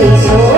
you.